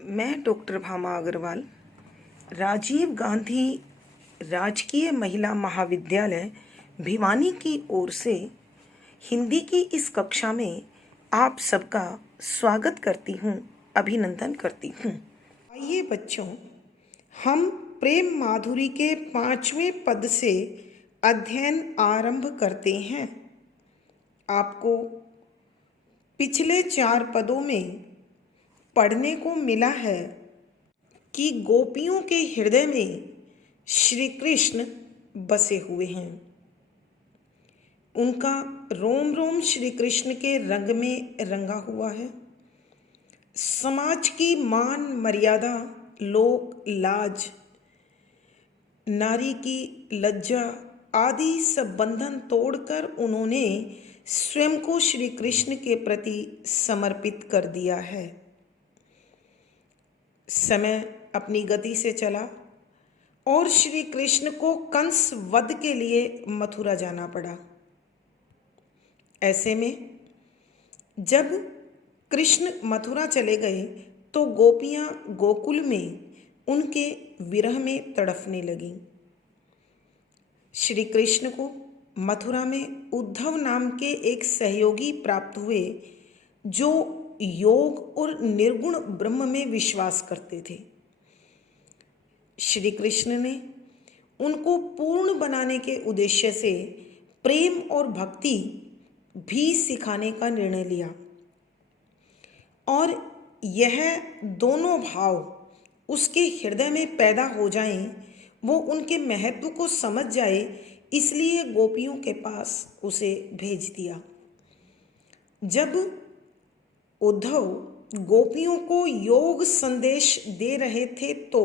मैं डॉक्टर भामा अग्रवाल राजीव गांधी राजकीय महिला महाविद्यालय भिवानी की ओर से हिंदी की इस कक्षा में आप सबका स्वागत करती हूँ, अभिनंदन करती हूँ। आइए बच्चों, हम प्रेम माधुरी के 5वें पद से अध्ययन आरंभ करते हैं। आपको पिछले 4 पदों में पढ़ने को मिला है कि गोपियों के हृदय में श्री कृष्ण बसे हुए हैं। उनका रोम रोम श्री कृष्ण के रंग में रंगा हुआ है। समाज की मान मर्यादा, लोक लाज, नारी की लज्जा आदि सब बंधन तोड़कर उन्होंने स्वयं को श्री कृष्ण के प्रति समर्पित कर दिया है। समय अपनी गति से चला और श्री कृष्ण को कंस वध के लिए मथुरा जाना पड़ा। ऐसे में जब कृष्ण मथुरा चले गए तो गोपियां गोकुल में उनके विरह में तड़फने लगीं। श्री कृष्ण को मथुरा में उद्धव नाम के एक सहयोगी प्राप्त हुए जो योग और निर्गुण ब्रह्म में विश्वास करते थे। श्री कृष्ण ने उनको पूर्ण बनाने के उद्देश्य से प्रेम और भक्ति भी सिखाने का निर्णय लिया और यह दोनों भाव उसके हृदय में पैदा हो जाएं, वो उनके महत्व को समझ जाए, इसलिए गोपियों के पास उसे भेज दिया। जब उद्धव गोपियों को योग संदेश दे रहे थे तो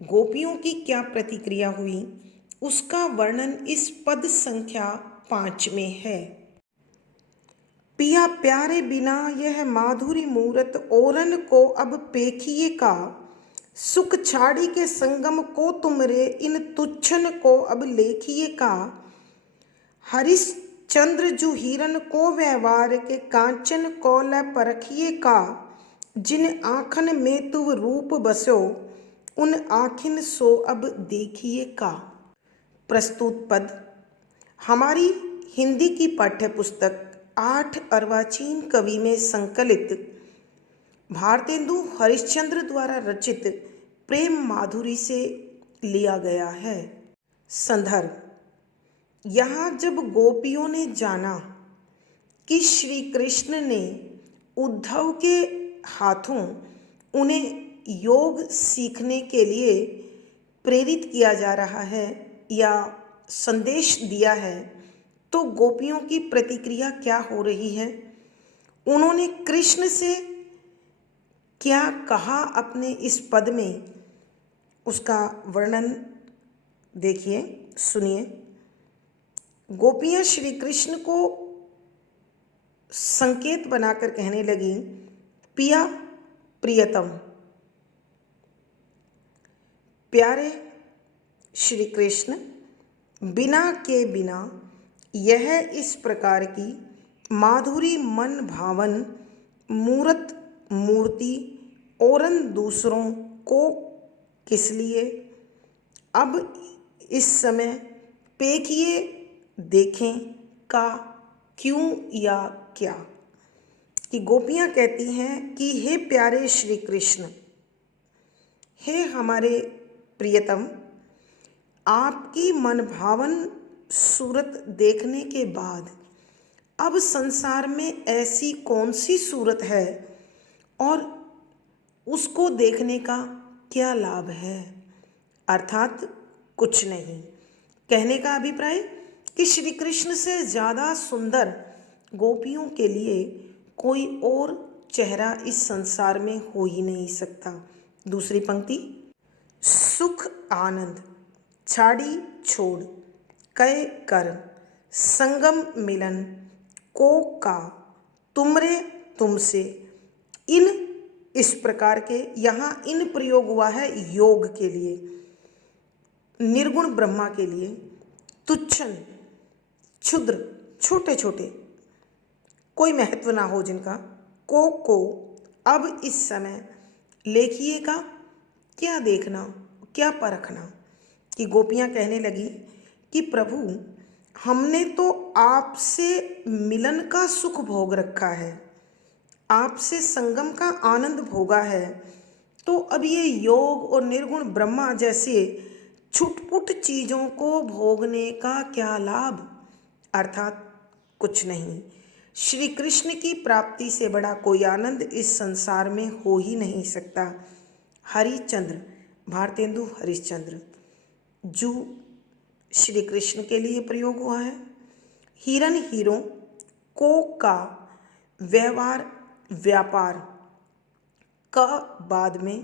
गोपियों की क्या प्रतिक्रिया हुई, उसका वर्णन इस पद संख्या 5 में है। पिया प्यारे बिना यह माधुरी मूरत ओरन को अब पेखिए का, सुख छाड़ी के संगम को तुमरे इन तुच्छन को अब लेखिए का, हरिश चंद्र जु हिरन को व्यवहार के कांचन को ल परखिए का, जिन आँखन में तुव रूप बसो उन आँखिन सो अब देखिए का। प्रस्तुत पद हमारी हिंदी की पाठ्य पुस्तक 8 अर्वाचीन कवि में संकलित भारतेंदु हरिश्चंद्र द्वारा रचित प्रेम माधुरी से लिया गया है। संदर्भ: यहाँ जब गोपियों ने जाना कि श्री कृष्ण ने उद्धव के हाथों उन्हें योग सीखने के लिए प्रेरित किया जा रहा है या संदेश दिया है, तो गोपियों की प्रतिक्रिया क्या हो रही है, उन्होंने कृष्ण से क्या कहा अपने इस पद में, उसका वर्णन देखिए, सुनिए। गोपियाँ श्री कृष्ण को संकेत बनाकर कहने लगीं, पिया प्रियतम, प्यारे श्री कृष्ण, बिना के बिना यह इस प्रकार की माधुरी मन भावन मूरत मूर्ति औरन दूसरों को किस लिए, अब इस समय पेखिए देखें का, क्यों या क्या। कि गोपियाँ कहती हैं कि हे प्यारे श्री कृष्ण, हे हमारे प्रियतम, आपकी मन भावन सूरत देखने के बाद अब संसार में ऐसी कौन सी सूरत है और उसको देखने का क्या लाभ है। अर्थात कुछ नहीं। कहने का अभिप्राय कि श्री कृष्ण से ज़्यादा सुंदर गोपियों के लिए कोई और चेहरा इस संसार में हो ही नहीं सकता। दूसरी पंक्ति, सुख आनंद छाड़ी छोड़ कय कर संगम मिलन को का, तुमरे तुमसे इन, इस प्रकार के यहाँ इन प्रयोग हुआ है योग के लिए, निर्गुण ब्रह्मा के लिए, तुच्छन क्षुद्र छोटे छोटे कोई महत्व ना हो जिनका, को अब इस समय लेखिएगा, क्या देखना, क्या परखना। कि गोपियाँ कहने लगी कि प्रभु, हमने तो आपसे मिलन का सुख भोग रखा है, आपसे संगम का आनंद भोगा है, तो अब ये योग और निर्गुण ब्रह्मा जैसे छुटपुट चीज़ों को भोगने का क्या लाभ। अर्थात कुछ नहीं। श्री कृष्ण की प्राप्ति से बड़ा कोई आनंद इस संसार में हो ही नहीं सकता। हरिश्चंद्र, भारतेंदु हरिश्चंद्र, जू श्री कृष्ण के लिए प्रयोग हुआ है। हिरन हीरों को का व्यवहार व्यापार का बाद में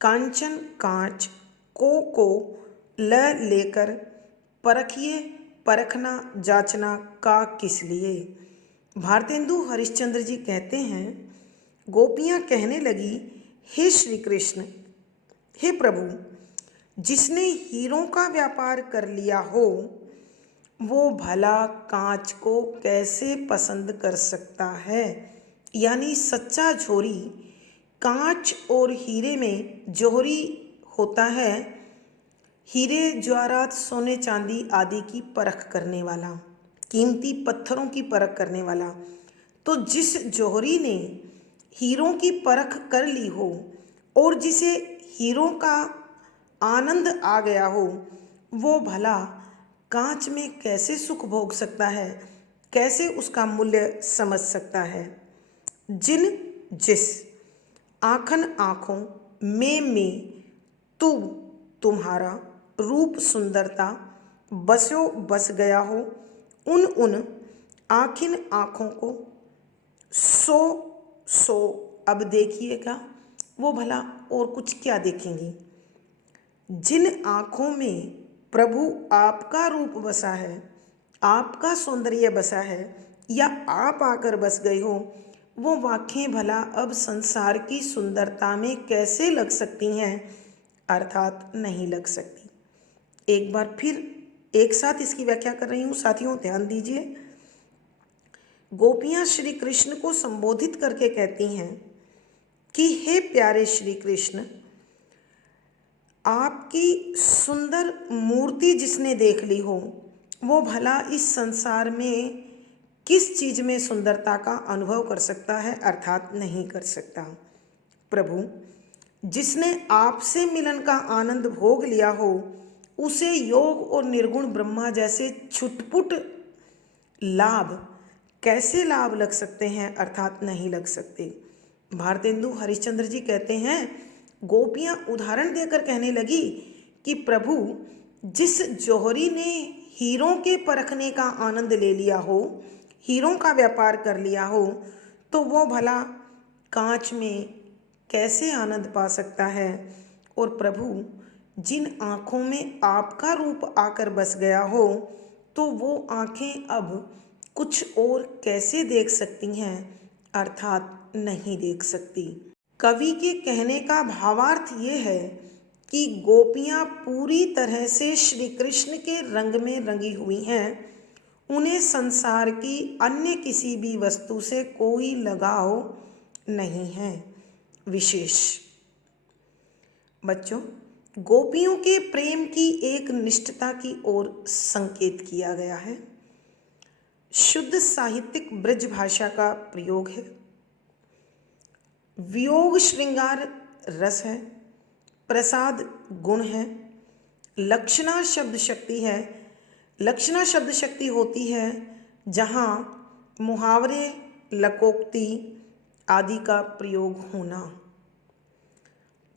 कांचन कांच को ल लेकर परखिए, परखना जांचना का किस लिए। भारतेंदु हरिश्चंद्र जी कहते हैं, गोपियाँ कहने लगी, हे श्री कृष्ण, हे प्रभु, जिसने हीरों का व्यापार कर लिया हो वो भला कांच को कैसे पसंद कर सकता है। यानी सच्चा जोहरी कांच और हीरे में जोहरी होता है, हीरे जवाहरात सोने चांदी आदि की परख करने वाला, कीमती पत्थरों की परख करने वाला। तो जिस जौहरी ने हीरों की परख कर ली हो और जिसे हीरों का आनंद आ गया हो, वो भला कांच में कैसे सुख भोग सकता है, कैसे उसका मूल्य समझ सकता है। जिन जिस आँखन आँखों में तू तुम्हारा रूप सुंदरता बसो बस गया हो, उन आँखिन आँखों को सो अब देखिएगा, वो भला और कुछ क्या देखेंगी। जिन आँखों में प्रभु आपका रूप बसा है, आपका सौंदर्य बसा है, या आप आकर बस गए हो, वो आँखें भला अब संसार की सुंदरता में कैसे लग सकती हैं। अर्थात नहीं लग सकती। एक बार फिर एक साथ इसकी व्याख्या कर रही हूँ साथियों, ध्यान दीजिए। गोपियाँ श्री कृष्ण को संबोधित करके कहती हैं कि हे प्यारे श्री कृष्ण, आपकी सुंदर मूर्ति जिसने देख ली हो, वो भला इस संसार में किस चीज़ में सुंदरता का अनुभव कर सकता है। अर्थात नहीं कर सकता। प्रभु, जिसने आपसे मिलन का आनंद भोग लिया हो, उसे योग और निर्गुण ब्रह्मा जैसे छुटपुट लाभ कैसे लाभ लग सकते हैं। अर्थात नहीं लग सकते। भारतेंदु हरिश्चंद्र जी कहते हैं, गोपियाँ उदाहरण देकर कहने लगी कि प्रभु, जिस जौहरी ने हीरों के परखने का आनंद ले लिया हो, हीरों का व्यापार कर लिया हो, तो वो भला कांच में कैसे आनंद पा सकता है। और प्रभु, जिन आँखों में आपका रूप आकर बस गया हो, तो वो आँखें अब कुछ और कैसे देख सकती हैं। अर्थात नहीं देख सकती। कवि के कहने का भावार्थ ये है कि गोपियाँ पूरी तरह से श्री कृष्ण के रंग में रंगी हुई हैं। उन्हें संसार की अन्य किसी भी वस्तु से कोई लगाव नहीं है। विशेष बच्चों, गोपियों के प्रेम की एक निष्ठता की ओर संकेत किया गया है। शुद्ध साहित्यिक ब्रज भाषा का प्रयोग है। वियोग श्रृंगार रस है, प्रसाद गुण है, लक्षणा शब्द शक्ति है। लक्षणा शब्द शक्ति होती है जहाँ मुहावरे, लकोक्ति आदि का प्रयोग होना,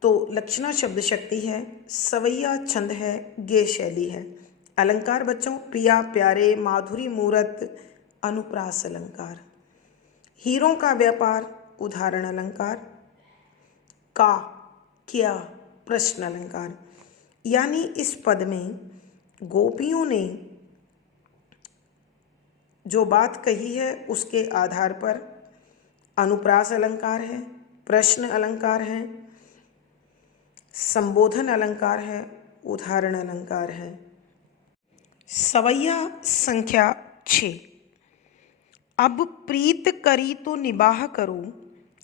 तो लक्षणा शब्द शक्ति है। सवैया छंद है, गे शैली है। अलंकार बच्चों, प्रिया प्यारे, माधुरी मूरत, अनुप्रास अलंकार। हीरों का व्यापार, उदाहरण अलंकार। का, क्या, प्रश्न अलंकार। यानी इस पद में गोपियों ने जो बात कही है उसके आधार पर अनुप्रास अलंकार है, प्रश्न अलंकार है, संबोधन अलंकार है, उदाहरण अलंकार है। सवैया संख्या 6। अब प्रीत करी तो निबाह करो,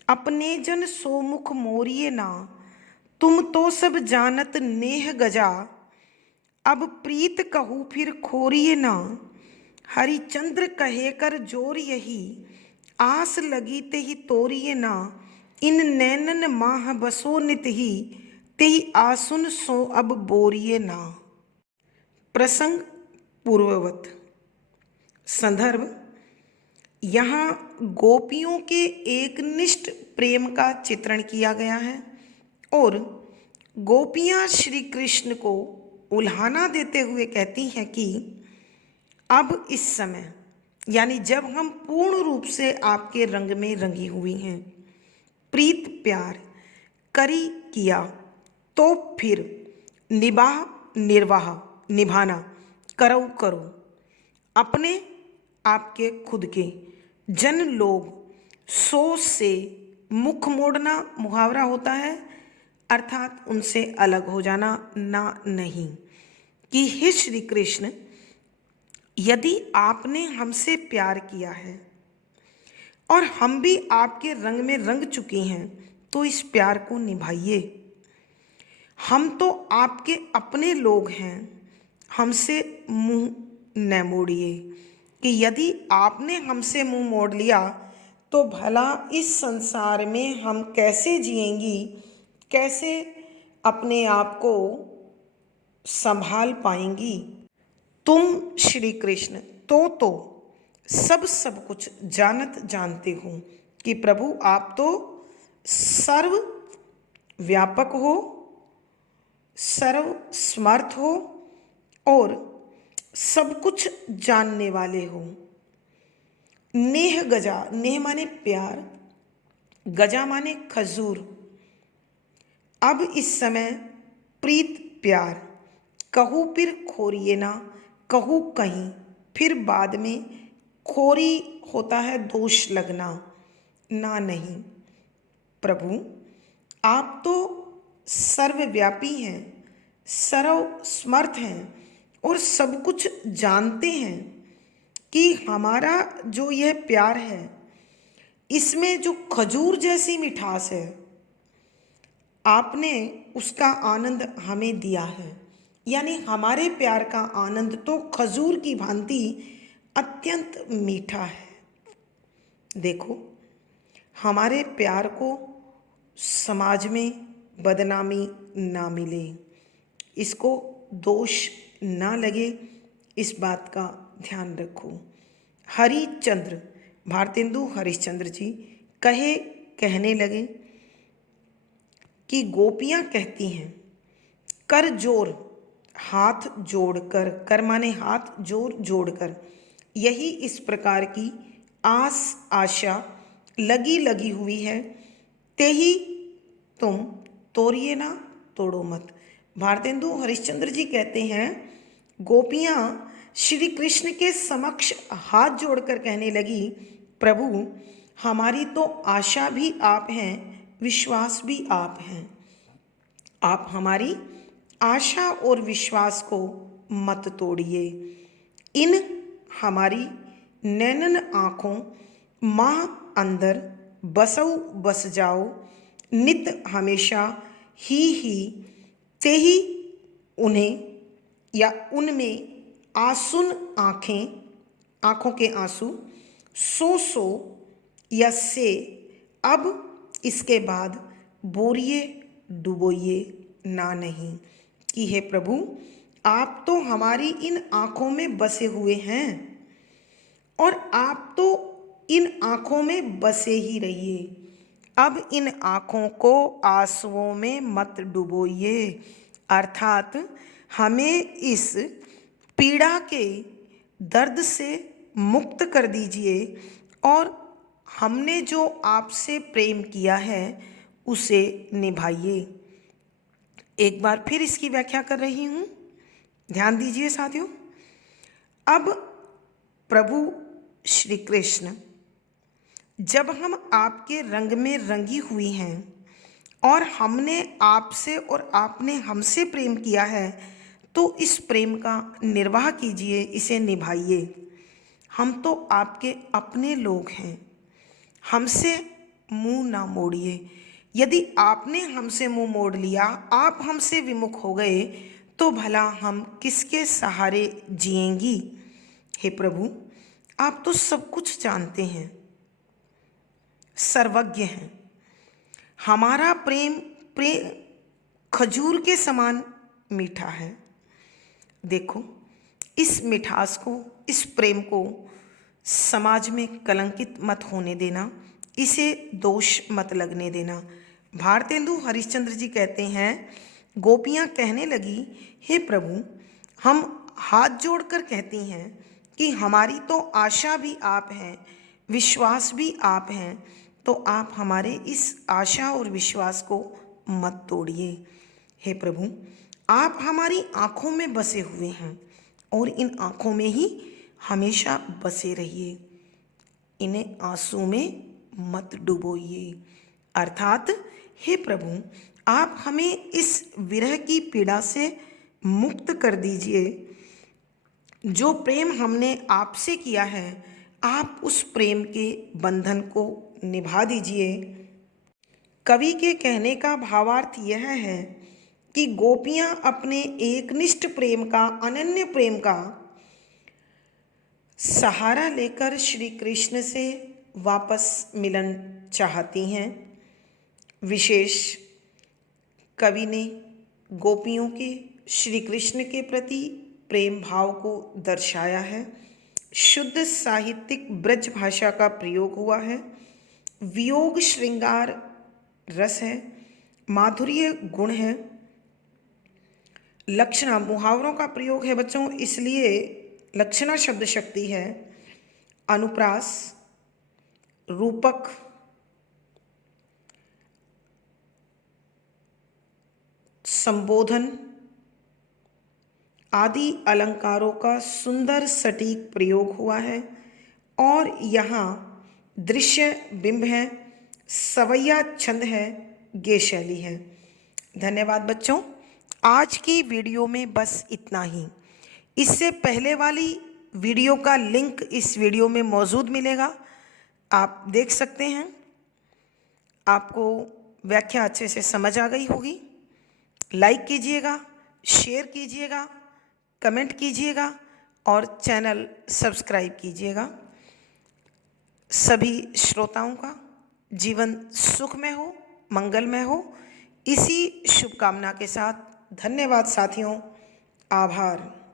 अपने जन सोमुख मोरिए ना, तुम तो सब जानत नेह गजा, अब प्रीत कहूँ फिर खोरिए ना, हरिचंद्र कहे कर जोर यही, आस लगी ते ही तोरिए ना, इन नैनन माह बसो नित ही, तेहि आसुन सो अब बोरिए ना। प्रसंग पूर्ववत। संदर्भ, यहाँ गोपियों के एक निष्ठ प्रेम का चित्रण किया गया है और गोपियाँ श्री कृष्ण को उल्हाना देते हुए कहती हैं कि अब इस समय, यानी जब हम पूर्ण रूप से आपके रंग में रंगी हुई हैं, प्रीत प्यार करी किया, तो फिर निबाह निर्वाह निभाना करो करो, अपने आपके खुद के जन लोग सो से मुख मोड़ना मुहावरा होता है, अर्थात उनसे अलग हो जाना, ना नहीं, कि हे श्री कृष्ण, यदि आपने हमसे प्यार किया है और हम भी आपके रंग में रंग चुके हैं, तो इस प्यार को निभाइए। हम तो आपके अपने लोग हैं, हमसे मुंह न मोड़िए, कि यदि आपने हमसे मुंह मोड़ लिया तो भला इस संसार में हम कैसे जिएंगी, कैसे अपने आप को संभाल पाएंगी। तुम श्री कृष्ण तो सब कुछ जानत जानते हो कि प्रभु आप तो सर्व व्यापक हो, सर्व समर्थ हो और सब कुछ जानने वाले हो। नेह गजा, नेह माने प्यार, गजा माने खजूर। अब इस समय प्रीत प्यार, कहूँ फिर खोरिए ना, कहूँ कहीं फिर बाद में, खोरी होता है दोष लगना, ना नहीं। प्रभु आप तो सर्वव्यापी हैं, सर्वसमर्थ हैं और सब कुछ जानते हैं कि हमारा जो यह प्यार है, इसमें जो खजूर जैसी मिठास है, आपने उसका आनंद हमें दिया है। यानी हमारे प्यार का आनंद तो खजूर की भांति अत्यंत मीठा है। देखो, हमारे प्यार को समाज में बदनामी ना मिले, इसको दोष ना लगे, इस बात का ध्यान रखो। हरिचंद्र, भारतेंदु हरिश्चंद्र जी कहने लगे कि गोपियाँ कहती हैं, कर जोर, हाथ जोड़कर, कर माने हाथ, जोर जोड़कर, यही इस प्रकार की आस आशा लगी लगी हुई है, तेही तुम तोड़िए ना, तोड़ो मत। भारतेंदु हरिश्चंद्र जी कहते हैं, गोपियाँ श्री कृष्ण के समक्ष हाथ जोड़कर कहने लगी, प्रभु हमारी तो आशा भी आप हैं, विश्वास भी आप हैं, आप हमारी आशा और विश्वास को मत तोड़िए। इन हमारी नैनन आँखों माह अंदर बसऊ बस जाओ, नित हमेशा ही ते ही उन्हें या उनमें आंसुन आँखें, आँखों के आंसू, सो या से, अब इसके बाद बोरिए डुबोइए ना नहीं, कि हे प्रभु आप तो हमारी इन आँखों में बसे हुए हैं और आप तो इन आँखों में बसे ही रहिए। अब इन आँखों को आंसुओं में मत डुबोइए, अर्थात हमें इस पीड़ा के दर्द से मुक्त कर दीजिए और हमने जो आपसे प्रेम किया है उसे निभाइए। एक बार फिर इसकी व्याख्या कर रही हूँ, ध्यान दीजिए साथियों। अब प्रभु श्री कृष्ण, जब हम आपके रंग में रंगी हुई हैं और हमने आपसे और आपने हमसे प्रेम किया है, तो इस प्रेम का निर्वाह कीजिए, इसे निभाइए। हम तो आपके अपने लोग हैं, हमसे मुंह ना मोड़िए। यदि आपने हमसे मुंह मोड़ लिया, आप हमसे विमुख हो गए, तो भला हम किसके सहारे जिएंगी। हे प्रभु, आप तो सब कुछ जानते हैं, सर्वज्ञ हैं। हमारा प्रेम खजूर के समान मीठा है। देखो, इस मिठास को, इस प्रेम को समाज में कलंकित मत होने देना, इसे दोष मत लगने देना। भारतेंदु हरिश्चंद्र जी कहते हैं, गोपियाँ कहने लगी, हे प्रभु, हम हाथ जोड़कर कहती हैं कि हमारी तो आशा भी आप हैं, विश्वास भी आप हैं, तो आप हमारे इस आशा और विश्वास को मत तोड़िए। हे प्रभु, आप हमारी आँखों में बसे हुए हैं और इन आँखों में ही हमेशा बसे रहिए। इन्हें आंसू में मत डुबोइए। अर्थात हे प्रभु, आप हमें इस विरह की पीड़ा से मुक्त कर दीजिए। जो प्रेम हमने आपसे किया है, आप उस प्रेम के बंधन को निभा दीजिए। कवि के कहने का भावार्थ यह है कि गोपियाँ अपने एकनिष्ठ प्रेम का, अनन्य प्रेम का सहारा लेकर श्री कृष्ण से वापस मिलन चाहती हैं। विशेष कवि ने गोपियों के श्री कृष्ण के प्रति प्रेम भाव को दर्शाया है। शुद्ध साहित्यिक ब्रज भाषा का प्रयोग हुआ है। वियोग श्रृंगार रस है, माधुर्य गुण है। लक्षणा मुहावरों का प्रयोग है बच्चों, इसलिए लक्षणा शब्द शक्ति है। अनुप्रास, रूपक, संबोधन आदि अलंकारों का सुंदर सटीक प्रयोग हुआ है। और यहाँ दृश्य बिंब है, सवैया छंद है, गे शैली है। धन्यवाद बच्चों। आज की वीडियो में बस इतना ही। इससे पहले वाली वीडियो का लिंक इस वीडियो में मौजूद मिलेगा, आप देख सकते हैं। आपको व्याख्या अच्छे से समझ आ गई होगी। लाइक कीजिएगा, शेयर कीजिएगा, कमेंट कीजिएगा और चैनल सब्सक्राइब कीजिएगा। सभी श्रोताओं का जीवन सुखमय हो, मंगलमय हो, इसी शुभकामना के साथ धन्यवाद साथियों। आभार।